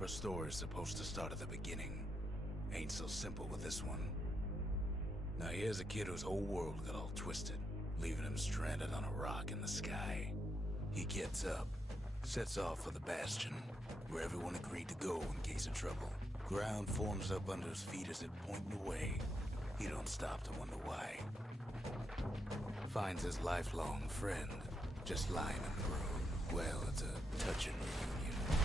proper story is supposed to start at the beginning. Ain't so simple with this one. Now here's a kid whose whole world got all twisted, leaving him stranded on a rock in the sky. He gets up, sets off for the Bastion, where everyone agreed to go in case of trouble. Ground forms up under his feet as it pointing away. He don't stop to wonder why. Finds his lifelong friend, just lying in the road. Well, it's a touching reunion.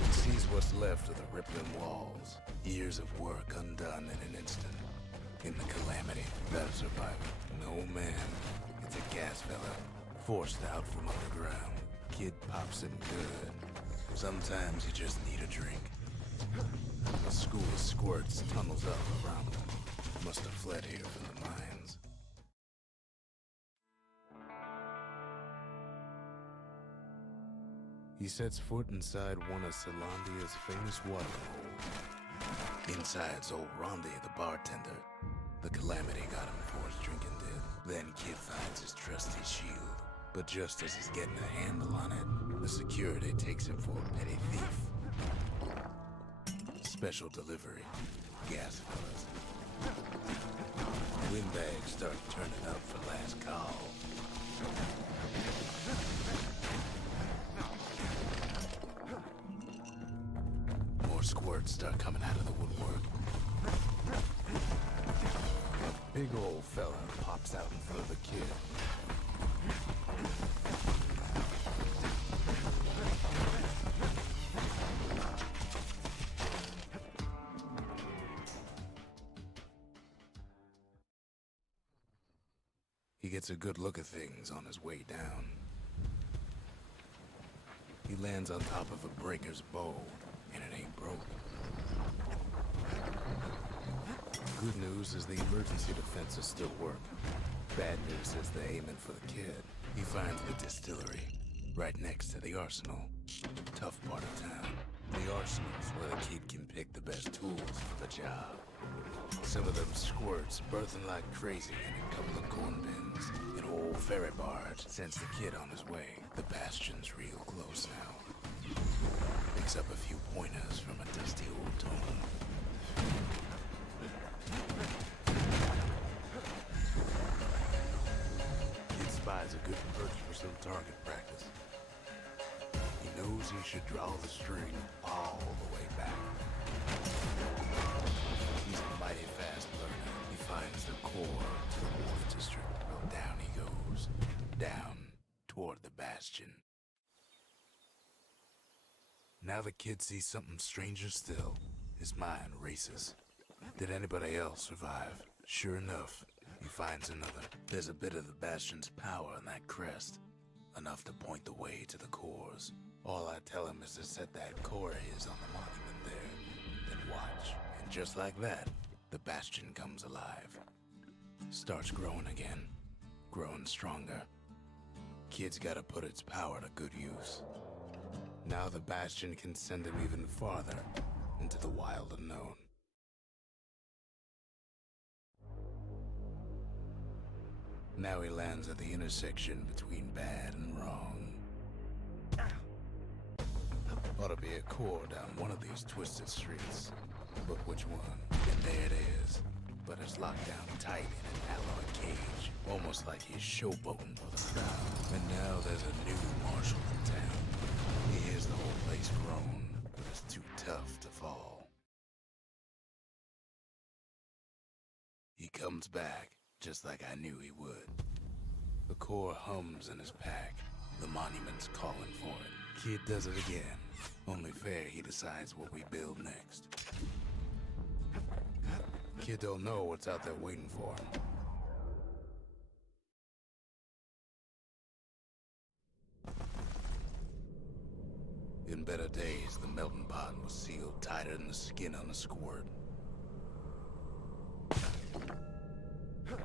He sees what's left of the rippling walls. Years of work undone in an instant. In the calamity, that'll survive it. No man. It's a gas fella, forced out from underground. Kid pops him good. Sometimes you just need a drink. A school of squirts tunnels up around him. Must have fled here from the mines. He sets foot inside one of Salandia's famous water holes. Inside's old Rondi, the bartender. The calamity got him before his drinking did. Then Kid finds his trusty shield. But just as he's getting a handle on it, the security takes him for a petty thief. Special delivery. Gas fellas. Windbags start turning up for last call. More squirts start coming out of the woodwork. A big old fella pops out in front of the kid. He gets a good look at things on his way down. He lands on top of a breaker's bow, and it ain't broke. Good news is the emergency defenses still work. Bad news is they're aiming for the kid. He finds the distillery, right next to the arsenal. Tough part of town. The arsenal's where the kid can pick the best tools for the job. Some of them squirts birthing like crazy in a couple of corn bins. An old ferry barge sends the kid on his way. The Bastion's real close now. Picks up a few pointers from a dusty old tome. Kid spies a good perch for some target practice. He knows he should draw the string all the way back. He's a mighty fast learner. He finds the core to the Wharf District. Down he goes. Down toward the Bastion. Now the kid sees something stranger still. His mind races. Did anybody else survive? Sure enough, he finds another. There's a bit of the Bastion's power in that crest. Enough to point the way to the cores. All I tell him is to set that core of his on the monument there. Then watch. And just like that, the Bastion comes alive. Starts growing again. Growing stronger. Kid's gotta put its power to good use. Now the Bastion can send him even farther into the wild unknown. Now he lands at the intersection between bad and wrong. Ought to be a core down one of these twisted streets. But which one? And there it is. But it's locked down tight in an alloy cage. Almost like he's showboating for the crowd. And now there's a new marshal in town. He hears the whole place groan, but it's too tough to fall. He comes back, just like I knew he would. The core hums in his pack. The monument's calling for it. Kid does it again. Only fair he decides what we build next. Kid don't know what's out there waiting for him. In better days, the melting pot was sealed tighter than the skin on a squirt.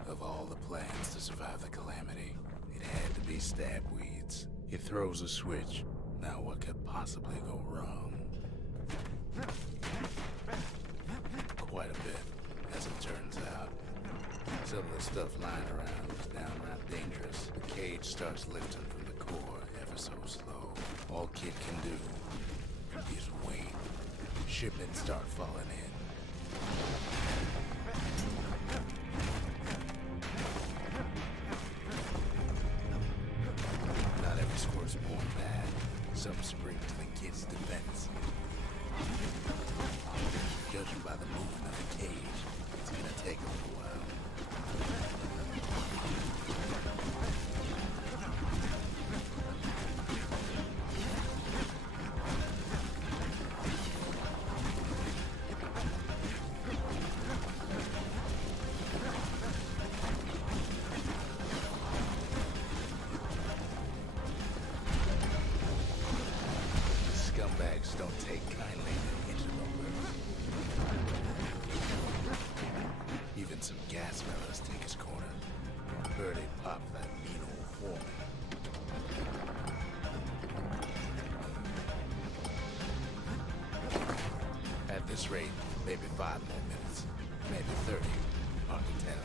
Of all the plans to survive the calamity, it had to be stab weeds. He throws a switch. Now what could possibly go wrong? Quite a bit, as it turns out. Some of the stuff lying around is downright dangerous. The cage starts lifting from the core ever so slow. All Kid can do is wait. Shipments start falling in. Not every squirt's born bad. Some spring to the kid's defense. Judging by the movement of the cage, it's gonna take a little while. Scumbags don't take kindly to interlopers. Even some gas fellas take his corner. Heard he popped that mean old foreman. At this rate, maybe 5 more minutes, maybe 30, hard to tell.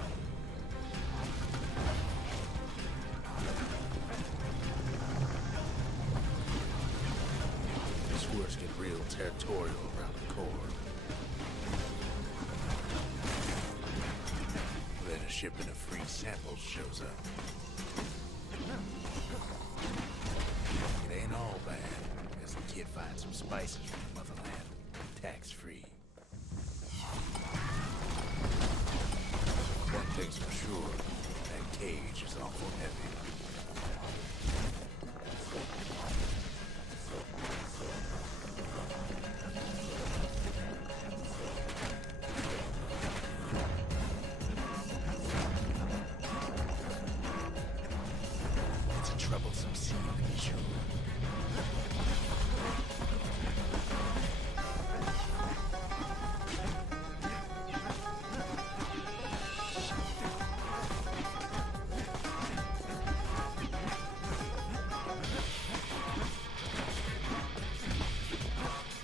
Squirts get real territorial around the core. Then a shipment of free samples shows up. It ain't all bad, as the kid finds some spices from the motherland, tax-free. One thing's for sure, that cage is awful heavy. Troublesome scene, to be sure.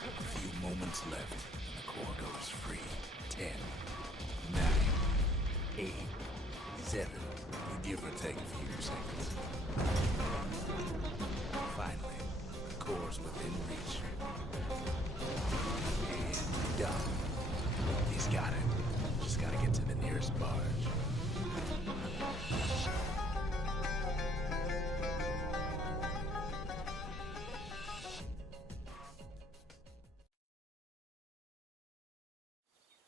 A few moments left, and the core goes free. 10, 9, 8, 7. You give or take a few seconds. Finally, the core's within reach. And done. He's got it. Just gotta get to the nearest barge.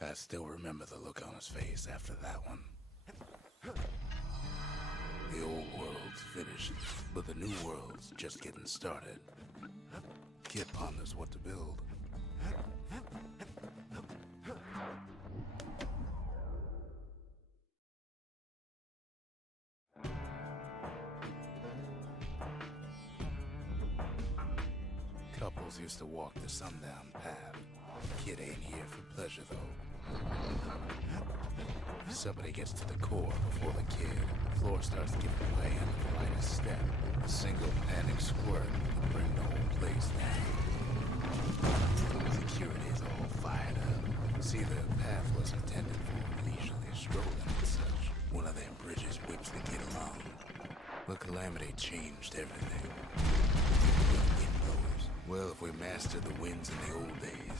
I still remember the look on his face after that one. The old world's finished, but the new world's just getting started. Kid ponders what to build. Couples used to walk the sundown path. Kid ain't here for pleasure, though. Somebody gets to the core before the kid. The floor starts giving way under the lightest step. A single panic squirt would bring the whole place down. Security is all fired up. See, the path was intended for leisurely strolling and such. One of them bridges whips the kid along. The calamity changed everything. The wind blows. Well, if we mastered the winds in the old days,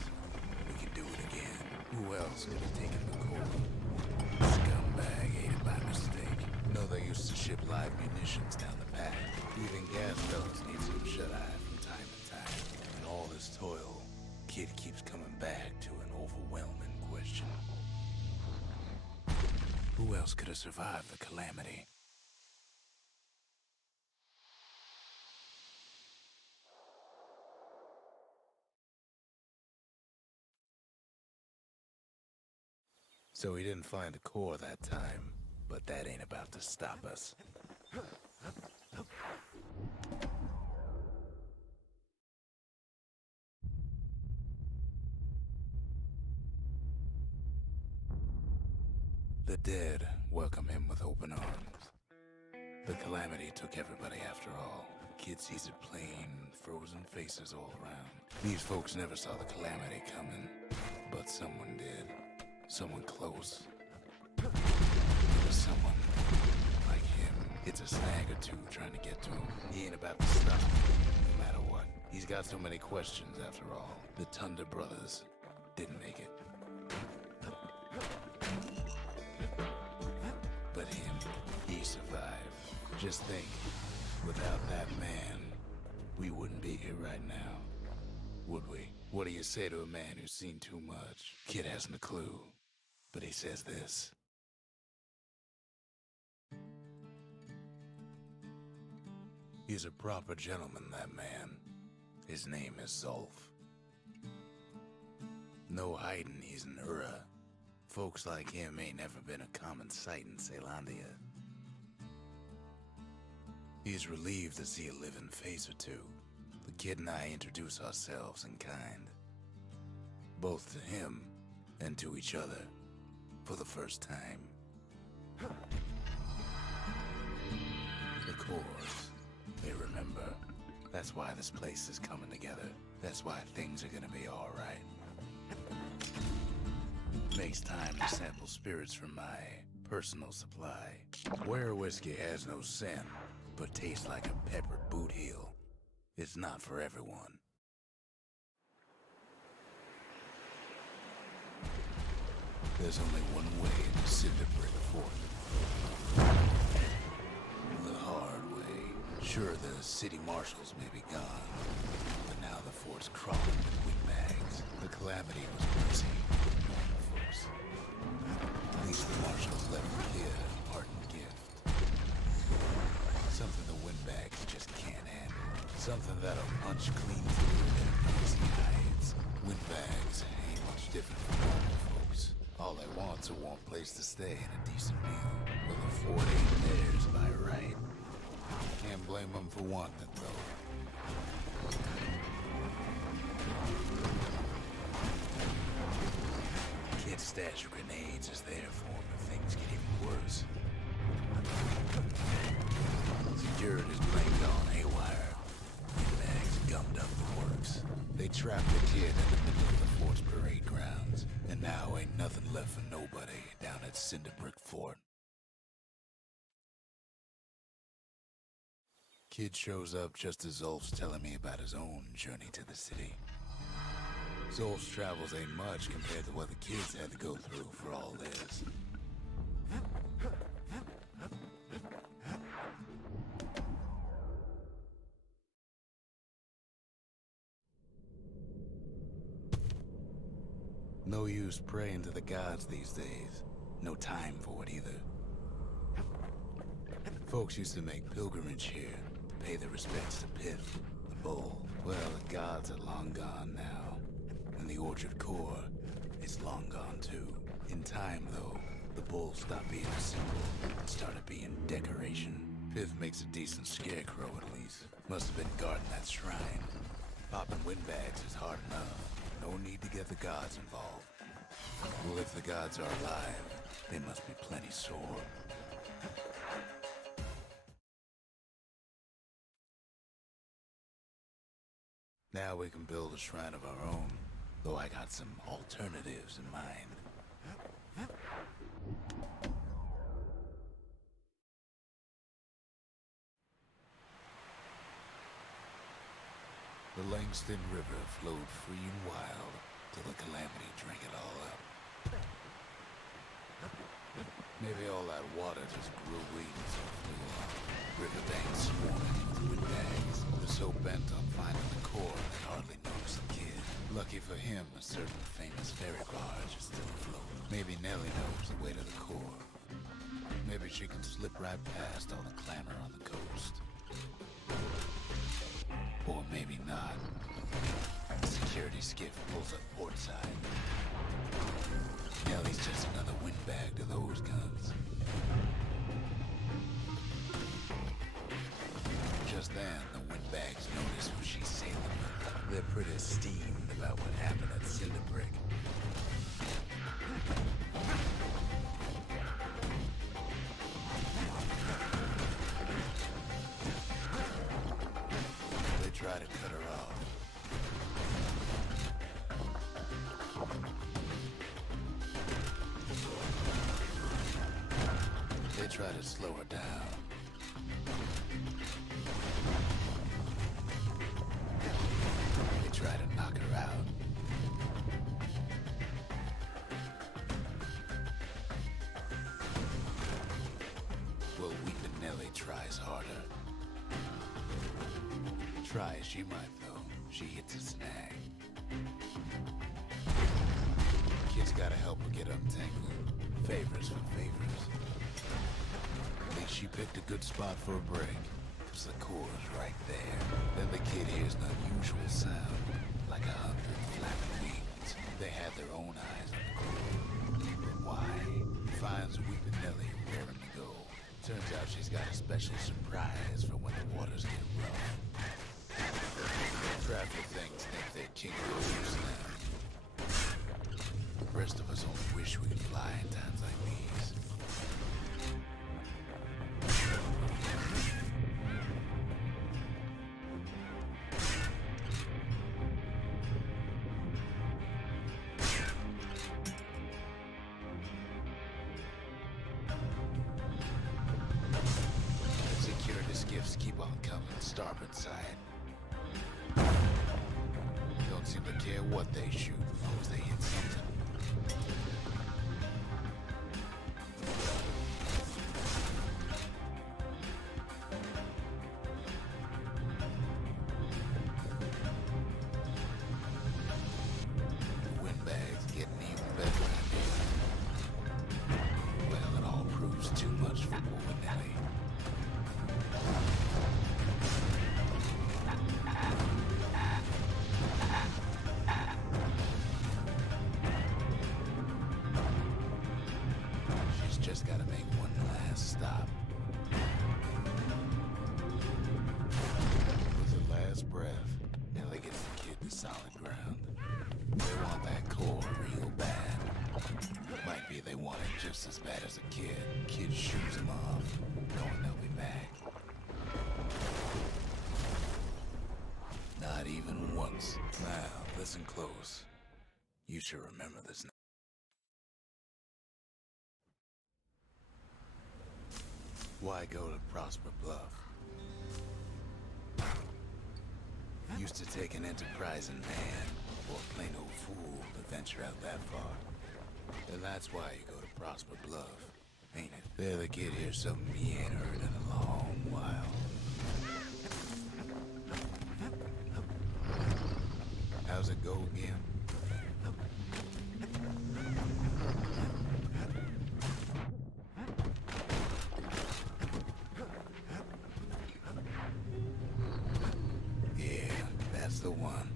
we could do it again. Who else could have taken the core? Scumbag ate it by mistake. No, they used to ship live munitions down the path. Even gas fellas need some shut-eye from time to time. In all this toil, kid keeps coming back to an overwhelming question. Who else could have survived the calamity? So he didn't find a core that time, but that ain't about to stop us. The dead welcome him with open arms. The calamity took everybody after all. Kid sees it plain, frozen faces all around. These folks never saw the calamity coming, but someone did. Someone close. There was someone like him. It's a snag or two trying to get to him. He ain't about to stop, no matter what. He's got so many questions after all. The Thunder brothers, didn't make it. But him, he survived. Just think, without that man, we wouldn't be here right now, would we? What do you say to a man who's seen too much? Kid hasn't a clue, but he says this. He's a proper gentleman, that man. His name is Zolf. No hiding he's an Ura. Folks like him ain't never been a common sight in Caelondia. He's relieved to see a living face or two. The kid and I introduce ourselves in kind. Both to him and to each other for the first time. Of course, they remember. That's why this place is coming together. That's why things are gonna be alright. Makes time to sample spirits from my personal supply. Where whiskey has no scent, but tastes like a peppered boot heel, it's not for everyone. There's only one way to Cinderbrick Fort. The hard way. Sure, the city marshals may be gone, but now the fort's crawling with windbags. The calamity was mercy. Folks. At least the marshals left the kid a parting gift. Something the windbags just can't handle. Something that'll punch clean through their noisy hides. Windbags ain't much different from normal folks. All they want's a warm place to stay and a decent meal. But the fort ain't theirs by right. Can't blame them for wanting it, though. Kid's stash of grenades is there for him if things get even worse. Security's blamed on haywire. Windbags gummed up the works. They trapped the kid in the middle of the fort's parade grounds, and now ain't nothing left for nobody down at Cinderbrick Fort. Kid shows up just as Zolf's telling me about his own journey to the city. Zolf's travels ain't much compared to what the kids had to go through for all this. No use praying to the gods these days. No time for it either. Folks used to make pilgrimage here to pay their respects to Pith, the bull. Well, the gods are long gone now. And the orchard core is long gone too. In time, though, the bull stopped being a symbol and started being decoration. Pith makes a decent scarecrow at least. Must have been guarding that shrine. Popping windbags is hard enough. No need to get the gods involved. Well, if the gods are alive, they must be plenty sore. Now we can build a shrine of our own, though I got some alternatives in mind. The Langston River flowed free and wild till the calamity drank it all up. Maybe all that water just grew wings and flew off. Riverbanks swarming with windbags. They're so bent on finding the core they hardly notice the kid. Lucky for him, a certain famous ferry barge is still afloat. Maybe Nellie knows the way to the core. Maybe she can slip right past all the clamor on the coast. Or maybe not. The security skiff pulls up portside. Nellie's just another windbag to those guns. Just then, the windbags notice who she's sailing with. They're pretty steamed about what happened at Cinderbrick. They try to cut her off. They try to slow her down. They try to knock her out. Try as she might, though, she hits a snag. Kid's gotta help her get untangled. Favors for favors. At least she picked a good spot for a break, cause the core's right there. Then the kid hears an unusual sound, like 100 flapping wings. They had their own eyes on the core. But why? Finds Weeping Nellie raring to go. Turns out she's got a special surprise for when the waters get rough. Traffic things think their king goes too slim. The rest of us only wish we could fly in times like these. Security skiffs keep on coming, starboard side. Don't seem to care what they shoot, as long as they hit something. The windbag's getting even better out here. Well, it all proves too much for poor Nellie. Just gotta make one last stop. With her last breath, Nellie gets the kid to solid ground. They want that core real bad. Might be they want it just as bad as a kid. Kid shoots them off, knowing they'll be back. Not even once. Now, listen close. You should remember this now. Why go to Prosper Bluff? Used to take an enterprising man or a plain old fool to venture out that far. And that's why you go to Prosper Bluff, ain't it? There the kid hears something he ain't heard in a long while. How's it go again? The one.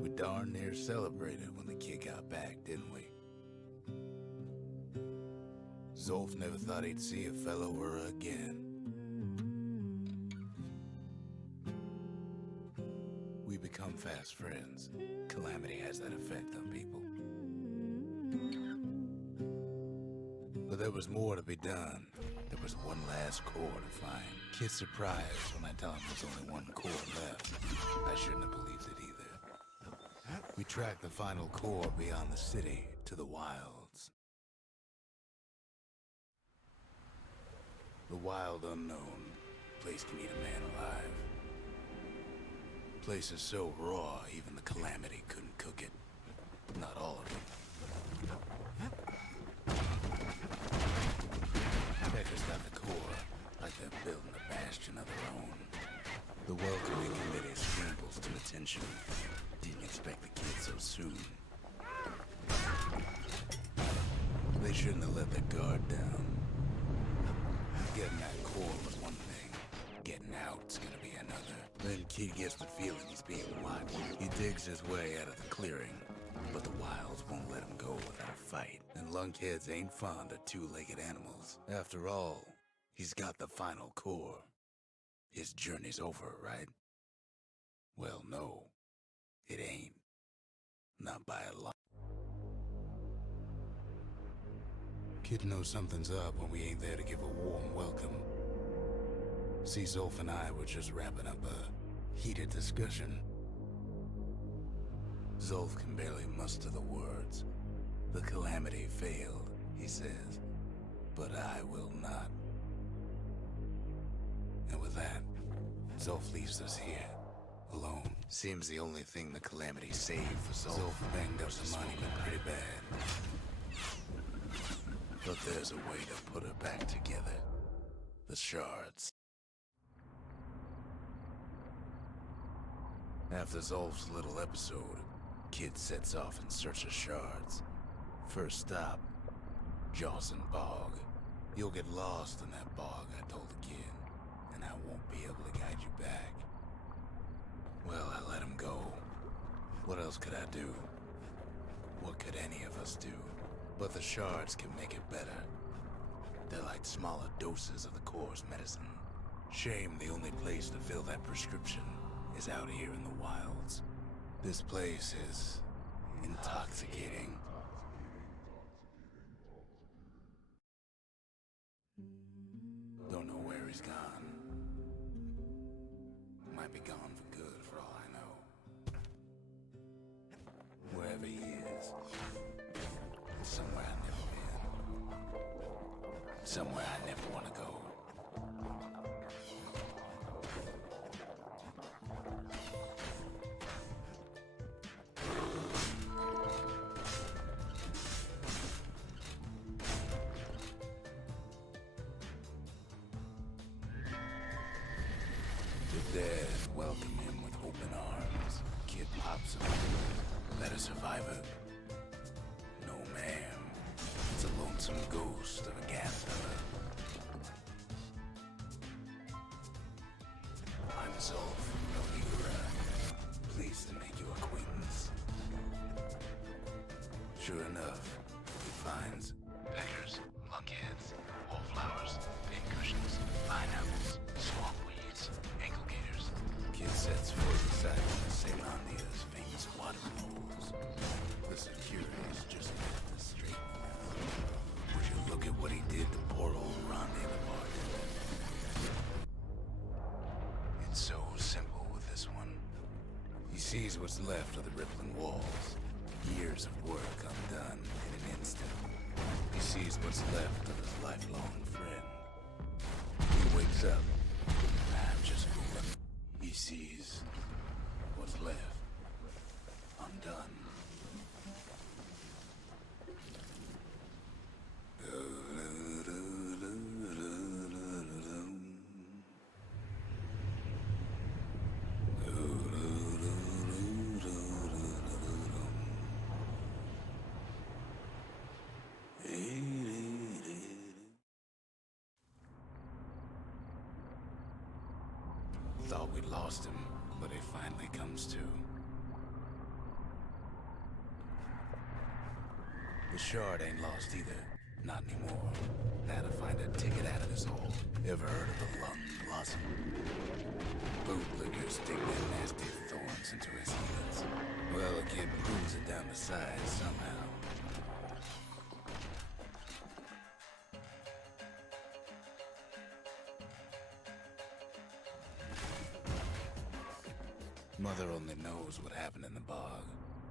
We darn near celebrated when the kid got back, didn't we? Zolf never thought he'd see a fellow or her again. We become fast friends. Calamity has that effect on people. But there was more to be done. There was one last core to find. Kid's surprised when I tell him there's only one core left. I shouldn't have believed it either. We tracked the final core beyond the city to the wilds. The wild unknown. Place can eat a man alive. Place is so raw, even the Calamity couldn't cook it. Not all of it. Pecker's got the core, like they're building a bastion of their own. The welcoming committee scrambles to attention. Didn't expect the kid so soon. They shouldn't have let their guard down. Getting that core was one thing. Getting out's gonna be another. Then kid gets the feeling he's being watched. He digs his way out of the clearing, but the wilds won't let him go without a fight. And lunkheads ain't fond of two-legged animals. After all, he's got the final core. His journey's over, right? Well, no. It ain't. Not by a lot. Kid knows something's up when we ain't there to give a warm welcome. See, Zolf and I were just wrapping up a heated discussion. Zolf can barely muster the words. The calamity failed, he says, but I will not. And with that, Zolf leaves us here, alone. Seems the only thing the calamity saved for Zolf. Zolf banged up the monument pretty bad. But there's a way to put her back together. The shards. After Zolf's little episode, Kid sets off in search of shards. First stop, Jawson Bog. You'll get lost in that bog, I told the kid, and I won't be able to guide you back. Well, I let him go. What else could I do? What could any of us do? But the shards can make it better. They're like smaller doses of the core's medicine. Shame the only place to fill that prescription is out here in the wilds. This place is intoxicating. Don't know where he's gone. Might be gone for good for all I know. Wherever he is, it's somewhere I've never been. Somewhere I never want to go. The dead welcome him with open arms. Kid pops him. Let a survivor? No, ma'am. It's a lonesome ghost of a gas fella. I'm Zolf from Belgura. Pleased to make your acquaintance. Sure enough, he finds beggars, lunkheads, wallflowers, pincushions, pineapples, swamp weeds, ankle gators. Kid sets foot beside one of Celandia's famous watering holes. The security is just the straight. Would you look at what he did to poor old Ronde the bartender? It's so simple with this one. He sees what's left of the rippling walls. Years of work undone in an instant. He sees what's left of his lifelong friend. He wakes up. I'm just fooling. He sees what's left undone. Thought we'd lost him, but he finally comes to. The shard ain't lost either. Not anymore. Had to find a ticket out of this hole. Ever heard of the lung blossom? Bootlickers dig their nasty thorns into his heels. Well, the kid pulls it down the side somehow. Mother only knows what happened in the bog.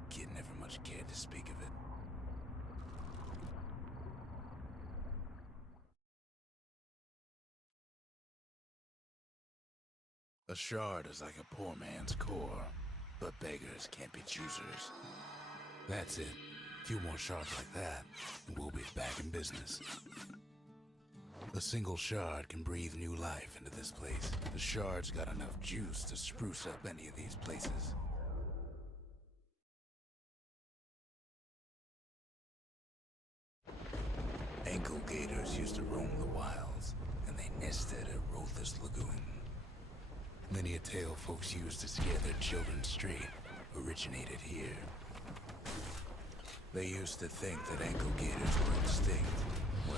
Kid never much cared to speak of it. A shard is like a poor man's core, but beggars can't be choosers. That's it. A few more shards like that, and we'll be back in business. A single shard can breathe new life into this place. The shard's got enough juice to spruce up any of these places. Ankle gators used to roam the wilds, and they nested at Rothus Lagoon. Many a tale folks used to scare their children straight originated here. They used to think that ankle gators were extinct. Well,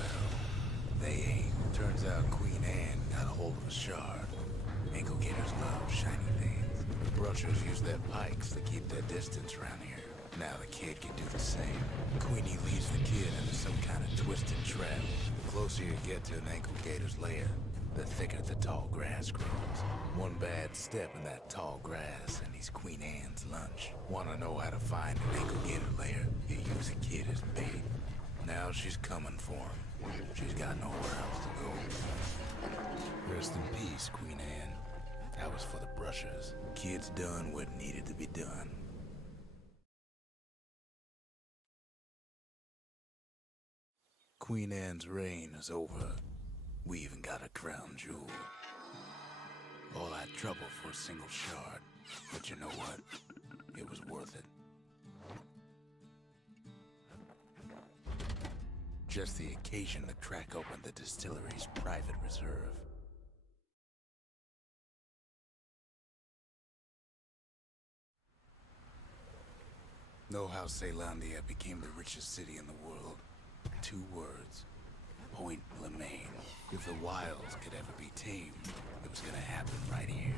they ain't. Turns out Queen Anne got a hold of a shard. Ankle gators love shiny things. Brushers use their pikes to keep their distance around here. Now the kid can do the same. Queenie leads the kid into some kind of twisted trap. The closer you get to an ankle gator's lair, the thicker the tall grass grows. One bad step in that tall grass and he's Queen Anne's lunch. Wanna know how to find an ankle-gator lair? You use a kid as bait. Now she's coming for him. She's got nowhere else to go. Rest in peace, Queen Anne. That was for the brushers. Kid's done what needed to be done. Queen Anne's reign is over. We even got a crown jewel. All that trouble for a single shard. But you know what? It was worth it. Just the occasion to crack open the distillery's private reserve. Know how Caelondia became the richest city in the world? 2 words. Point Lemaine. If the wilds could ever be tamed, it was gonna happen right here.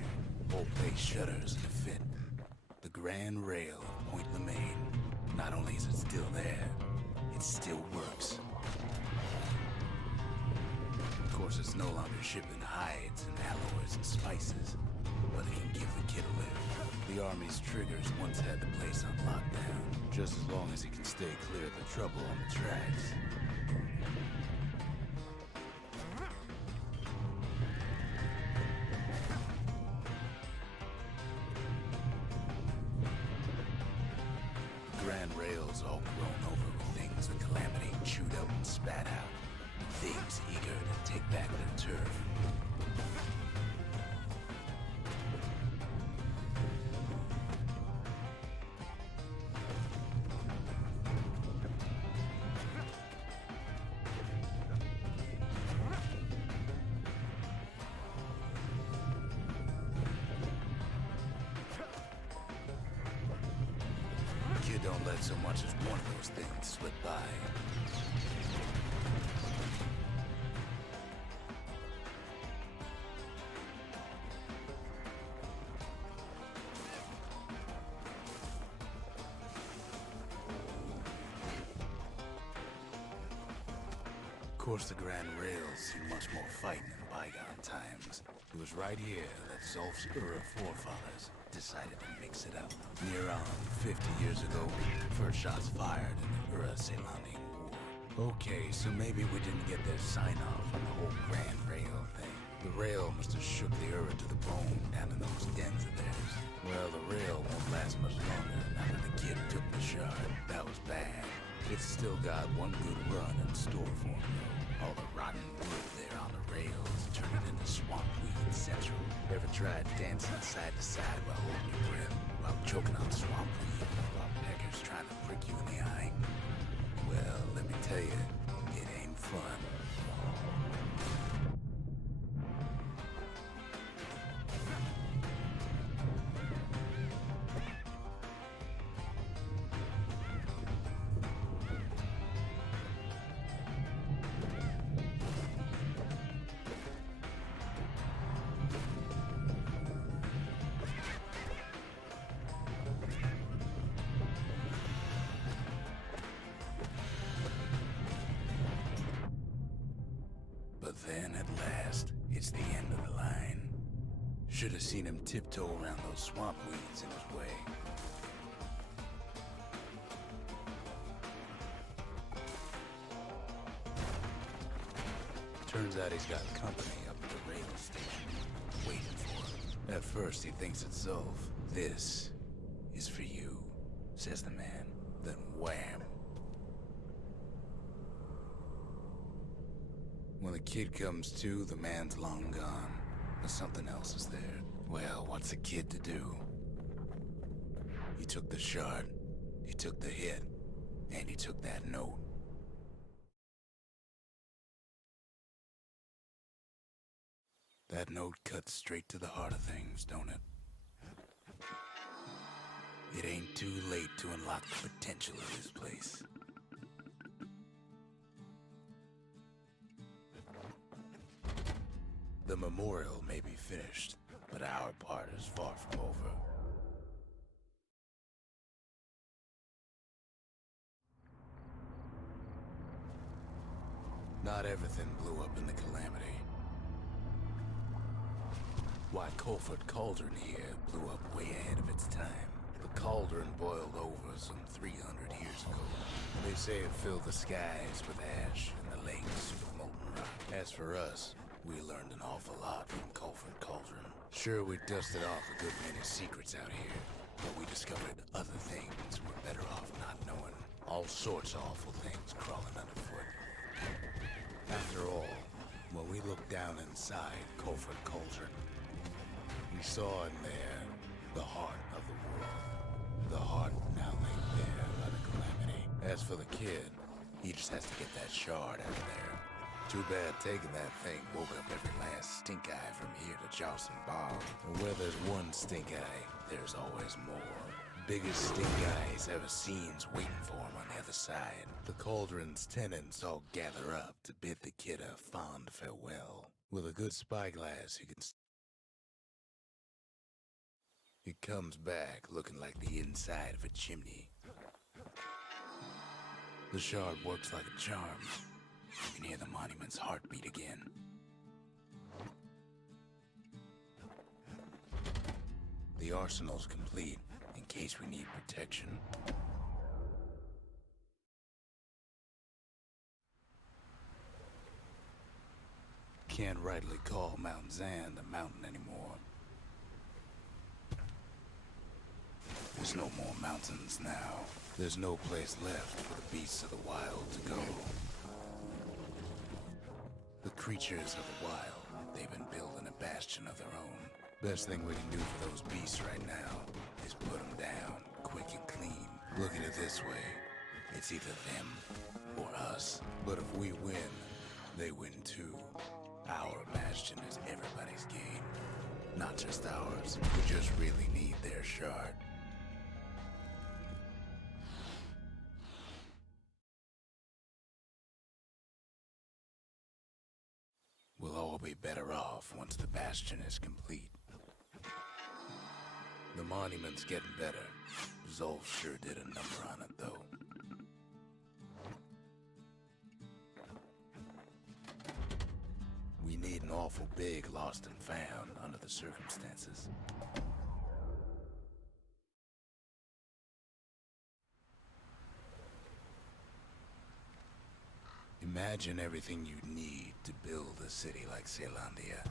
Whole place shudders in a fit. The grand rail of Point Lemaine. Not only is it still there, it still works. Of course, it's no longer shipping hides and alloys and spices, but it can give the kid a lift. The Army's triggers once had the place on lockdown, just as long as he can stay clear of the trouble on the tracks. Grand rail's all grown over with things the Calamity chewed up and spat out. Things eager to take back their turf. Kid don't let so much as one of those things slip by. Of course, the Grand Rails see much more fighting in bygone times. It was right here that Zulf's Ura forefathers decided to mix it up. Near on 50 years ago, first shots fired in the Ura-Caelondian War. Okay, so maybe we didn't get their sign-off on the whole Grand Rail thing. The rail must have shook the Ura to the bone down in those dens of theirs. Well, the rail won't last much longer now that the kid took the shard. That was bad. It's still got one good run in store for him, though. All the rotten wood there on the rails turning into swamp weed central. Ever tried dancing side to side while holding your breath, while choking on swamp weed, while peckers trying to prick you in the eye? Well, let me tell you, it ain't fun. But then, at last, it's the end of the line. Should have seen him tiptoe around those swamp weeds in his way. Turns out he's got company up at the rail station, waiting for him. At first, he thinks it's Zulf. This is for you, says the man. Then wham! When the kid comes to, the man's long gone. But something else is there. Well, what's a kid to do? He took the shard, he took the hit, and he took that note. That note cuts straight to the heart of things, don't it? It ain't too late to unlock the potential of this place. The memorial may be finished, but our part is far from over. Not everything blew up in the Calamity. Why, Colford Cauldron here blew up way ahead of its time. The cauldron boiled over some 300 years ago. They say it filled the skies with ash and the lakes with molten rock. As for us, we learned an awful lot from Colford Cauldron. Sure, we dusted off a good many secrets out here, but we discovered other things we're better off not knowing. All sorts of awful things crawling underfoot. After all, when we looked down inside Colford Cauldron, we saw in there the heart of the world. The heart now laid bare by the calamity. As for the kid, he just has to get that shard out of there. Too bad taking that thing woke up every last stink eye from here to Charleston Bar. And where there's one stink eye, there's always more. Biggest stink eye he's ever seen's waiting for him on the other side. The cauldron's tenants all gather up to bid the kid a fond farewell. With a good spyglass, he can He comes back looking like the inside of a chimney. The shard works like a charm. You can hear the monument's heartbeat again. The arsenal's complete in case we need protection. Can't rightly call Mount Zan a mountain anymore. There's no more mountains now. There's no place left for the beasts of the wild to go. The creatures of the wild, they've been building a bastion of their own. Best thing we can do for those beasts right now is put them down, quick and clean. Look at it this way, it's either them or us. But if we win, they win too. Our bastion is everybody's game, not just ours. We just really need their shard. We'll all be better off once the bastion is complete. The monument's getting better. Zolf sure did a number on it, though. We need an awful big lost and found under the circumstances. Imagine everything you'd need to build a city like Zealandia.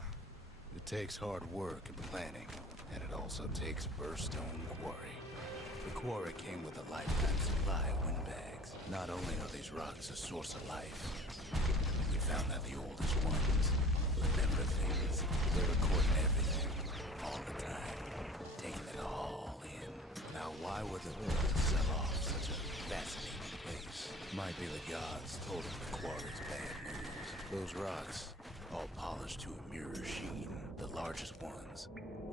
It takes hard work and planning, and it also takes Burstone Quarry. The quarry came with a lifetime supply of windbags. Not only are these rocks a source of life, we found that the oldest ones remember things. They're recording everything, all the time, taking it all in. Now why would the world sell off such a fascinating place? Might be the gods told them the quarry's bad news. Those rocks, all polished to a mirror sheen, the largest ones,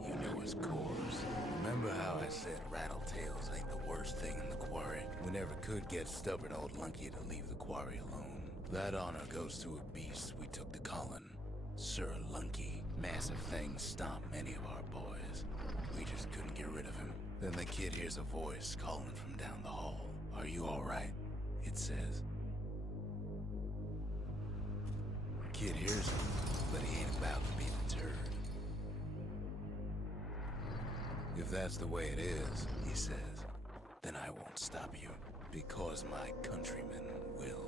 you know as cores. Remember how I said rattletails ain't the worst thing in the quarry? We never could get stubborn old Lunky to leave the quarry alone. That honor goes to a beast we took to Colin, Sir Lunky. Massive things stomped many of our boys. We just couldn't get rid of him. Then the kid hears a voice calling from down the hall. Are you alright? It says. Kid hears him, but he ain't about to be deterred. If that's the way it is, he says, then I won't stop you, because my countrymen will.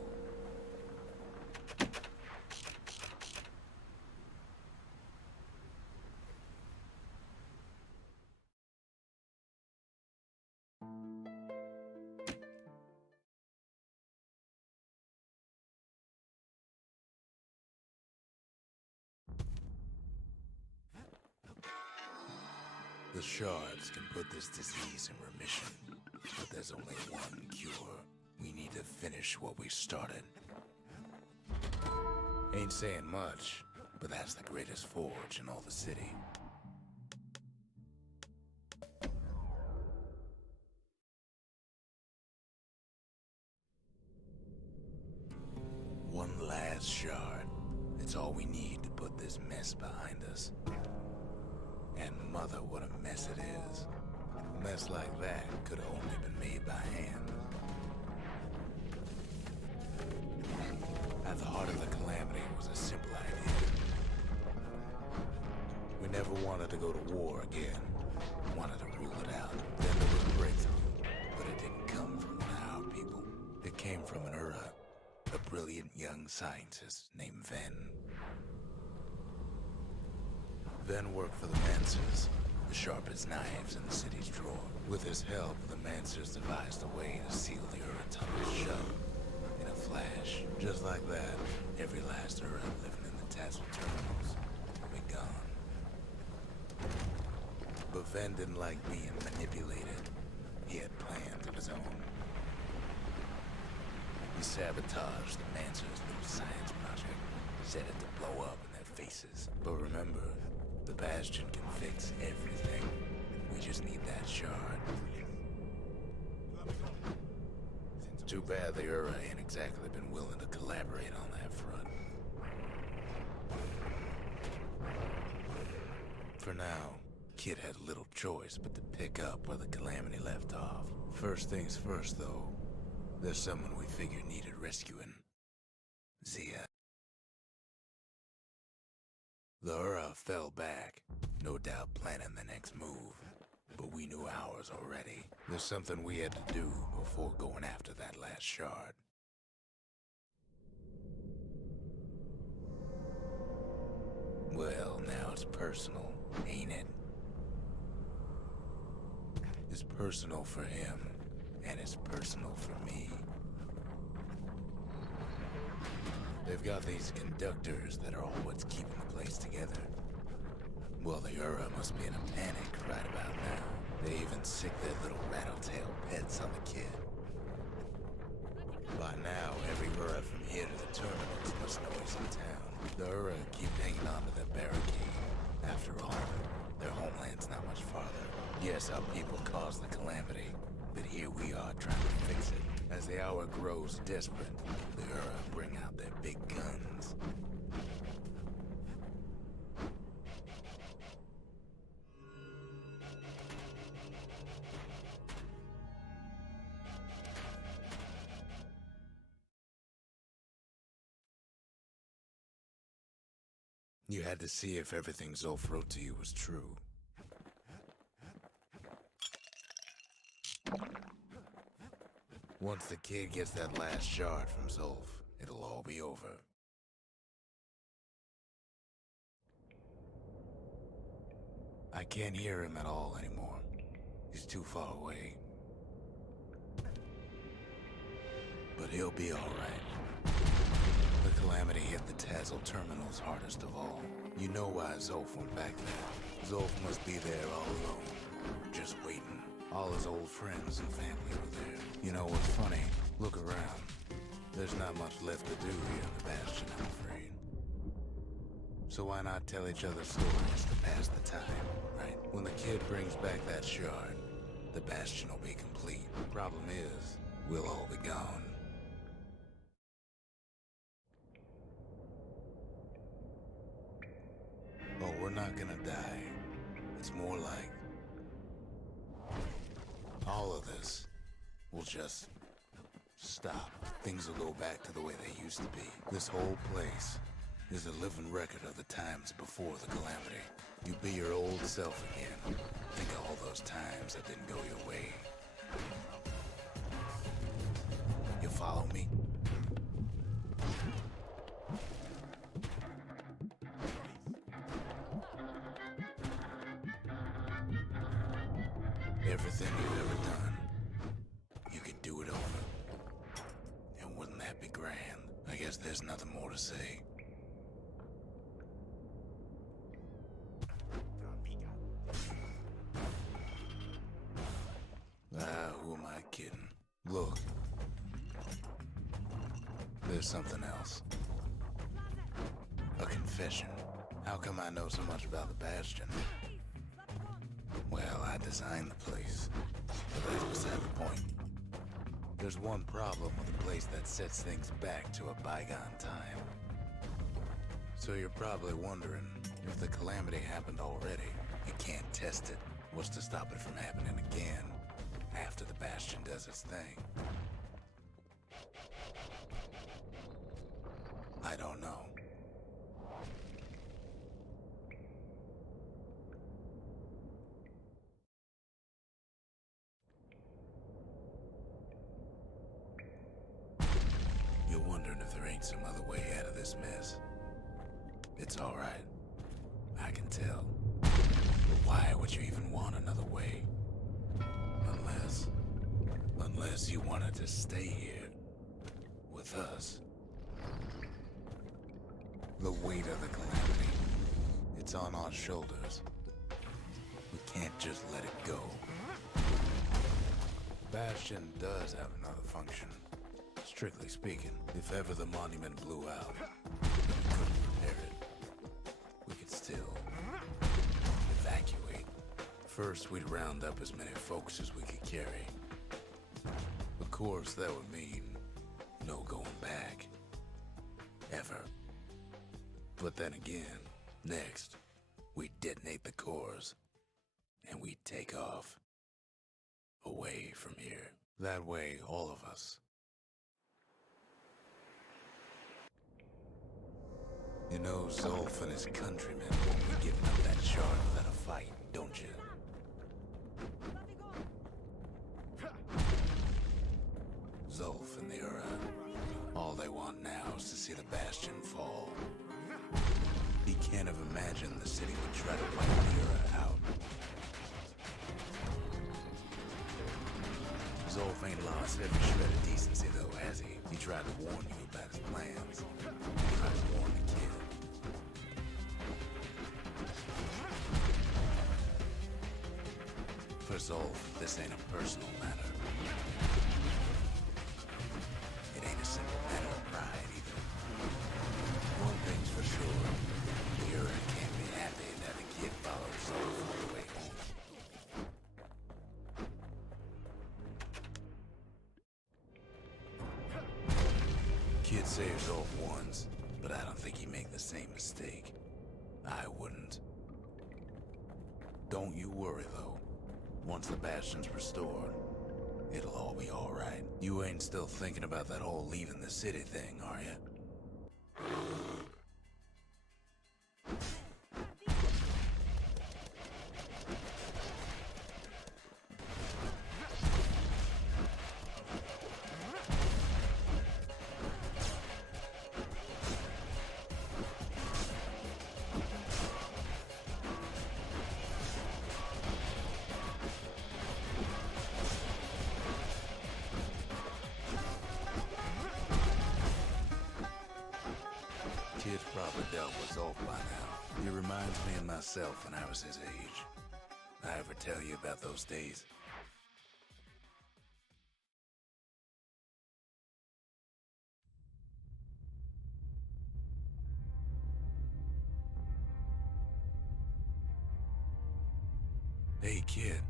The shards can put this disease in remission, but there's only one cure. We need to finish what we started. Ain't saying much, but that's the greatest forge in all the city. One last shard. It's all we need to put this mess behind us. And mother, what a mess it is. A mess like that could have only been made by hand. At the heart of the calamity was a simple idea. We never never wanted to go to war again. Wanted to rule it out. Then there was a breakthrough. But it didn't come from one of our people. It came from an Ura, a brilliant young scientist named Ven. Ven worked for the Mancers, the sharpest knives in the city's drawer. With his help, the Mancers devised a way to seal the Ura tunnel shut. In a flash, just like that, every last Ura living in the Tassel terminals will be gone. But Ven didn't like being manipulated. He had plans of his own. He sabotaged the Mancers' little science project, set it to blow up in their faces. But remember, the Bastion can fix everything. We just need that shard. Too bad the Ura ain't exactly been willing to collaborate on that front. For now, Kid had little choice but to pick up where the Calamity left off. First things first, though, there's someone we figured needed rescuing. Zia. The Ura fell back, no doubt planning the next move. But we knew ours already. There's something we had to do before going after that last shard. Well, now it's personal, ain't it? It's personal for him, and it's personal for me. They've got these conductors that are all what's keeping the place together. Well, the Ura must be in a panic right about now. They even sick their little rattletail pets on the kid. By now, every Ura from here to the terminals must know he's in town. The Ura keep hanging on to their barricade. After all, their homeland's not much farther. Yes, our people caused the calamity, but here we are trying to fix it. As the hour grows desperate, the Ura bring out their big guns. You had to see if everything Zulf wrote to you was true. Once the kid gets that last shard from Zulf, it'll all be over. I can't hear him at all anymore. He's too far away. But he'll be alright. The calamity hit the Tassel terminals hardest of all. You know why Zulf went back there. Zulf must be there all alone, just waiting. All his old friends and family were there. You know what's funny? Look around. There's not much left to do here in the Bastion, I'm afraid. So why not tell each other stories to pass the time, right? When the kid brings back that shard, the Bastion will be complete. Problem is, we'll all be gone. Oh, we're not gonna die. It's more like all of this will just stop. Things will go back to the way they used to be. This whole place is a living record of the times before the calamity. You be your old self again. Think of all those times that didn't go your way. You follow me? Everything you've ever done, you could do it over. And wouldn't that be grand? I guess there's nothing more to say. Who am I kidding? Look. There's something else. A confession. How come I know so much about the Bastion? Well, I designed the place, but that's beside the point. There's one problem with a place that sets things back to a bygone time. So you're probably wondering, if the calamity happened already, you can't test it. What's to stop it from happening again, after the Bastion does its thing? I don't know. wondering if there ain't some other way out of this mess. It's alright. I can tell. But why would you even want another way? Unless you wanted to stay here with us. The weight of the calamity, it's on our shoulders. We can't just let it go. Bastion does have another function. Strictly speaking, if ever the monument blew out, and we couldn't repair it, we could still evacuate. First, we'd round up as many folks as we could carry. Of course, that would mean no going back. Ever. But then again, next, we'd detonate the cores, and we'd take off. Away from here. That way, all of us. You know, Zolf and his countrymen won't be giving up that shard without a fight, don't you? Zolf and the Ura. All they want now is to see the Bastion fall. He can't have imagined the city would try to wipe the Ura out. Zolf ain't lost every shred of decency though, has he? He tried to warn you about his plans. He tried to warn the kid. For Zolf, this ain't a personal matter. It ain't a simple matter of pride either. One thing's for sure, the Ura can't be happy that the kid followed Zolf all the way home. Kid saves Zolf once, but I don't think he'd make the same mistake. I wouldn't. Don't you worry, though. Once the Bastion's restored, it'll all be alright. You ain't still thinking about that whole leaving the city thing, are you? Kid's probably dealt with Zolf by now. He reminds me of myself when I was his age. I ever tell you about those days? Hey, kid.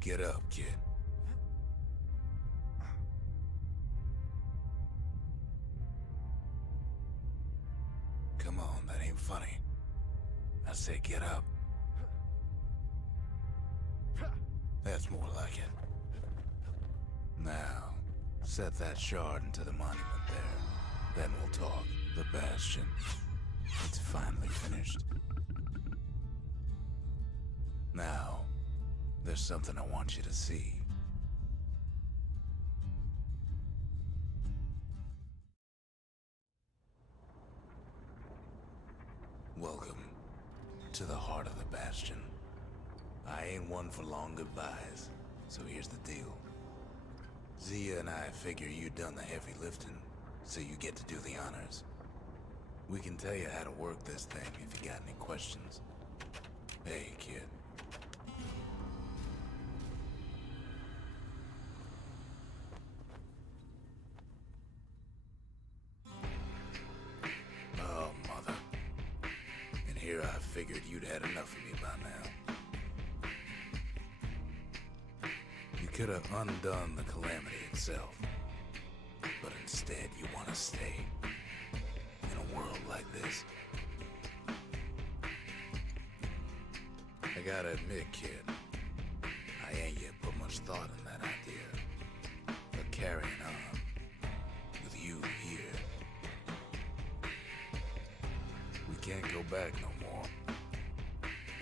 Get up, kid. Come on, that ain't funny. I said get up. That's more like it. Now, set that shard into the monument there. Then we'll talk. The Bastion. It's finally finished. Now, there's something I want you to see. Welcome to the heart of the Bastion. I ain't one for long goodbyes, so here's the deal. Zia and I figure you done the heavy lifting, so you get to do the honors. We can tell you how to work this thing if you got any questions. Hey, kid. Oh, mother. And here I figured you'd had enough of me by now. You could have undone the calamity itself, but instead you want to stay. In a world like this. I gotta admit, kid, I ain't yet put much thought in that idea. But carrying on, with you here, we can't go back no more.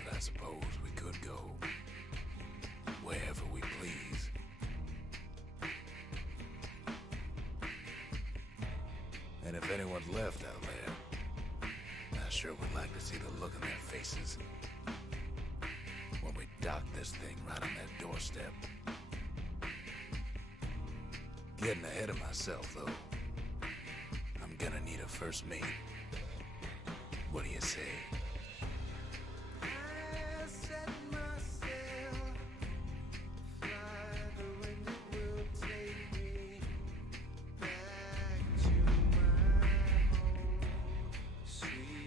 But I suppose we could go wherever we And if anyone's left out there, I sure would like to see the look on their faces when we dock this thing right on their doorstep. Getting ahead of myself, though. I'm gonna need a first mate. What do you say?